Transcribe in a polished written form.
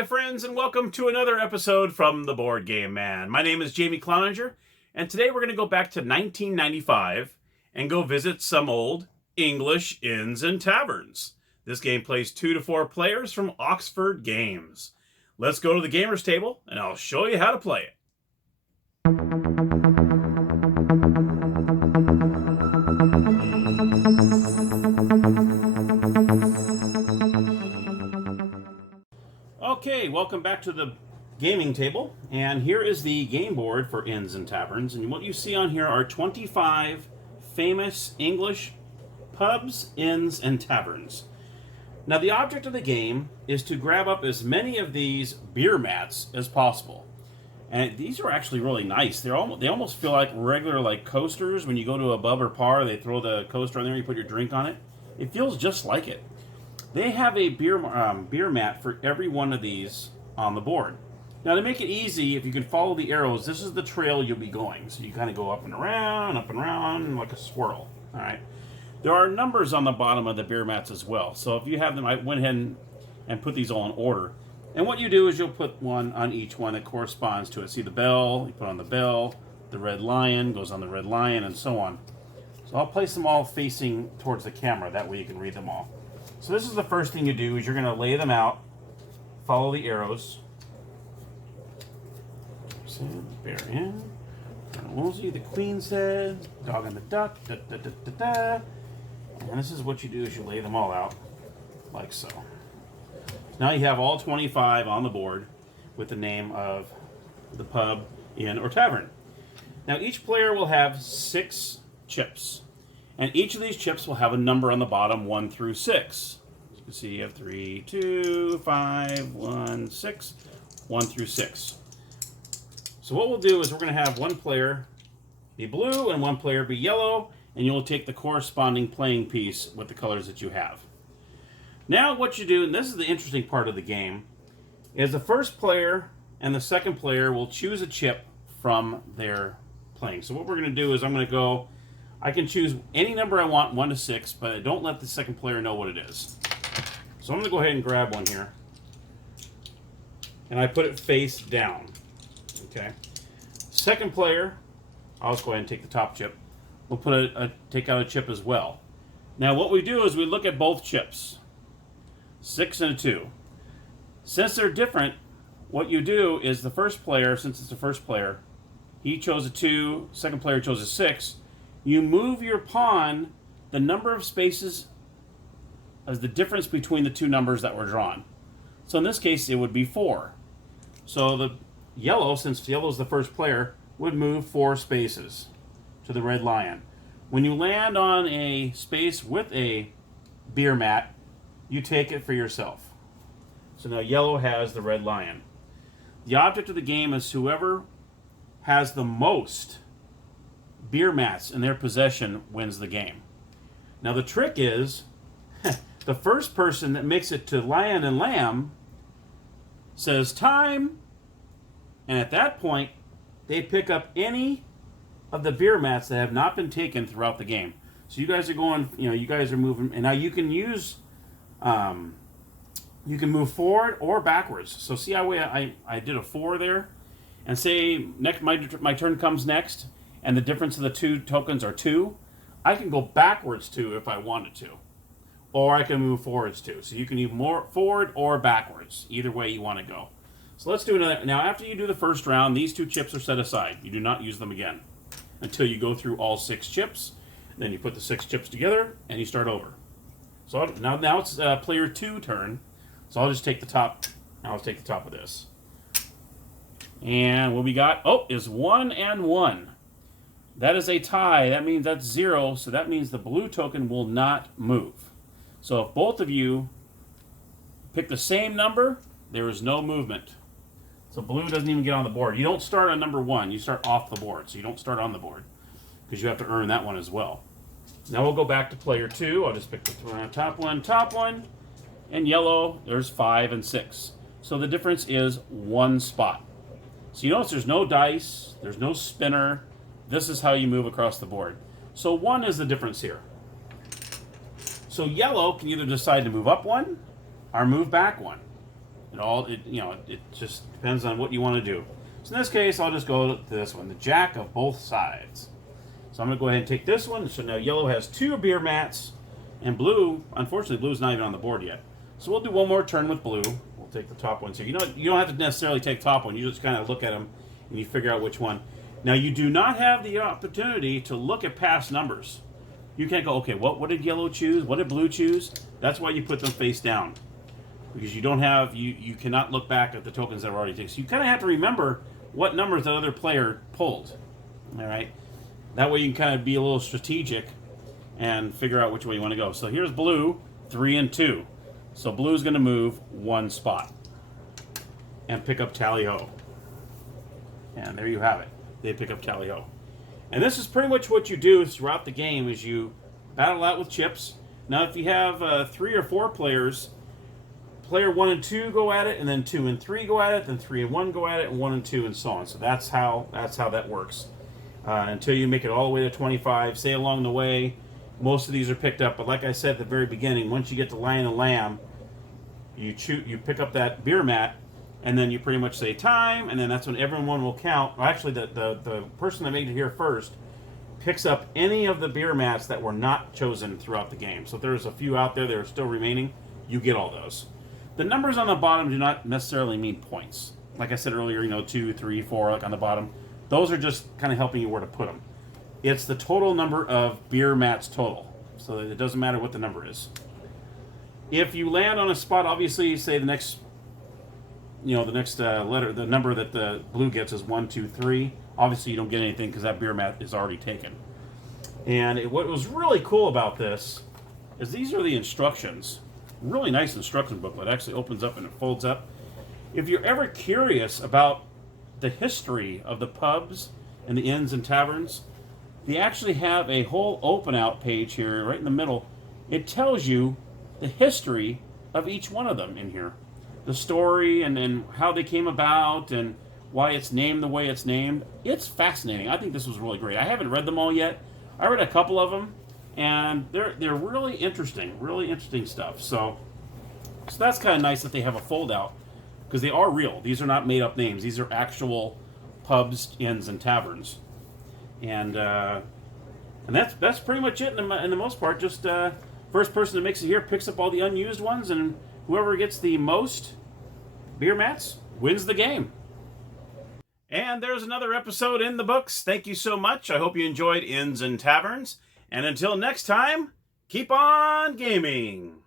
my friends, and welcome to another episode from the Board Game Man. My name is Jamie Cloninger, and today we're going to go back to 1995 and go visit some old English inns and taverns. This game plays 2 to 4 players from Oxford Games. Let's go to the gamers table, and I'll show you how to play it. Okay, welcome back to the gaming table, and here is the game board for inns and taverns, and what you see on here are 25 famous English pubs, inns, and taverns. Now the object of the game is to grab up as many of these beer mats as possible, and these are actually really nice. They almost feel like regular coasters. When you go to Above or Par, they throw the coaster on there, you put your drink on it. It feels just like it. They have a beer mat for every one of these on the board. Now, to make it easy, if you can follow the arrows, this is the trail you'll be going. So you kind of go up and around like a swirl. All right. There are numbers on the bottom of the beer mats as well. So if you have them, I went ahead and put these all in order. And what you do is you'll put one on each one that corresponds to it. See the bell, you put on the bell, the red lion goes on the red lion, and so on. So I'll place them all facing towards the camera. That way you can read them all. So this is the first thing you do, is you're going to lay them out, follow the arrows. So, bear in, Wolsey, the queen's head, dog and the duck, And this is what you do, is you lay them all out, like so. Now you have all 25 on the board with the name of the pub, inn, or tavern. Now each player will have 6 chips. And each of these chips will have a number on the bottom, 1 through 6. As you can see, you have 3, 2, 5, 1, 6, 1 through 6. So what we'll do is we're going to have one player be blue and one player be yellow, and you'll take the corresponding playing piece with the colors that you have. Now what you do, and this is the interesting part of the game, is the first player and the second player will choose a chip from their playing. So what we're going to do is I'm going to go... I can choose any number I want, 1 to 6, but I don't let the second player know what it is. So I'm going to go ahead and grab one here. And I put it face down. Okay. Second player, I'll just go ahead and take the top chip. We'll take out a chip as well. Now what we do is we look at both chips. 6 and a 2. Since they're different, what you do is the first player, since it's the first player, he chose a 2, second player chose a 6. You move your pawn the number of spaces as the difference between the 2 numbers that were drawn. So in this case, it would be 4. So the yellow, since yellow is the first player, would move 4 spaces to the red lion. When you land on a space with a beer mat, you take it for yourself. So now yellow has the red lion. The object of the game is whoever has the most beer mats in their possession wins the game. Now the trick is, the first person that makes it to lion and lamb says time, and at that point they pick up any of the beer mats that have not been taken throughout the game. So you guys are going, you guys are moving, and now you can use, you can move forward or backwards. So see how I did a 4 there, and say next my turn comes next, and the difference of the 2 tokens are 2, I can go backwards 2 if I wanted to. Or I can move forwards 2. So you can either more forward or backwards, either way you want to go. So let's do another. Now after you do the first round, these 2 chips are set aside. You do not use them again until you go through all 6 chips. Then you put the 6 chips together and you start over. So now it's player 2 turn. So I'll just take the top. I'll take the top of this. And what we got, is 1 and 1. That is a tie. That means that's 0, so that means the blue token will not move. So if both of you pick the same number, there is no movement. So blue doesn't even get on the board. You don't start on number 1. You start off the board, so you don't start on the board, because you have to earn that one as well. Now we'll go back to player 2. I'll just pick the top one, and yellow, there's 5 and 6. So the difference is 1 spot. So you notice there's no dice, there's no spinner. This is how you move across the board. So 1 is the difference here. So yellow can either decide to move up 1 or move back 1. It just depends on what you want to do. So in this case, I'll just go to this one, the Jack of both sides. So I'm going to go ahead and take this one. So now yellow has 2 beer mats, and blue, unfortunately, blue's not even on the board yet. So we'll do one more turn with blue. We'll take the top ones here. You don't have to necessarily take top one. You just kind of look at them and you figure out which one. Now you do not have the opportunity to look at past numbers. You can't go, okay, what did yellow choose? What did blue choose? That's why you put them face down, because you don't have you cannot look back at the tokens that are already taken. So you kind of have to remember what numbers the other player pulled. All right, that way you can kind of be a little strategic and figure out which way you want to go. So here's blue, 3 and 2. So blue's going to move 1 spot and pick up tally-ho. And there you have it. They pick up tally-ho. And this is pretty much what you do throughout the game, is you battle out with chips. Now if you have 3 or 4 players, player 1 and 2 go at it, and then 2 and 3 go at it, then 3 and 1 go at it, and 1 and 2, and so on. So that's how that works. Until you make it all the way to 25. Say along the way, most of these are picked up, but like I said at the very beginning, once you get to Lion and Lamb, you pick up that beer mat, and then you pretty much say time, and then that's when everyone will count. Well, actually, the person that made it here first picks up any of the beer mats that were not chosen throughout the game. So if there's a few out there that are still remaining, you get all those. The numbers on the bottom do not necessarily mean points. Like I said earlier, 2, 3, 4, like on the bottom. Those are just kind of helping you where to put them. It's the total number of beer mats total. So it doesn't matter what the number is. If you land on a spot, obviously, say the next letter, the number that the blue gets is 1, 2, 3. Obviously, you don't get anything because that beer mat is already taken. And what was really cool about this is these are the instructions. Really nice instruction booklet. It actually opens up and it folds up. If you're ever curious about the history of the pubs and the inns and taverns, they actually have a whole open out page here right in the middle. It tells you the history of each one of them in here. The story and how they came about and why it's named the way it's named. It's fascinating. I think this was really great. I haven't read them all yet. I read a couple of them, and they're really interesting stuff. So that's kind of nice that they have a fold out, because they are real. These are not made up names. These are actual pubs, inns, and taverns. And that's pretty much it in the most part. Just first person that makes it here picks up all the unused ones, and whoever gets the most beer mats wins the game. And there's another episode in the books. Thank you so much. I hope you enjoyed Inns and Taverns. And until next time, keep on gaming.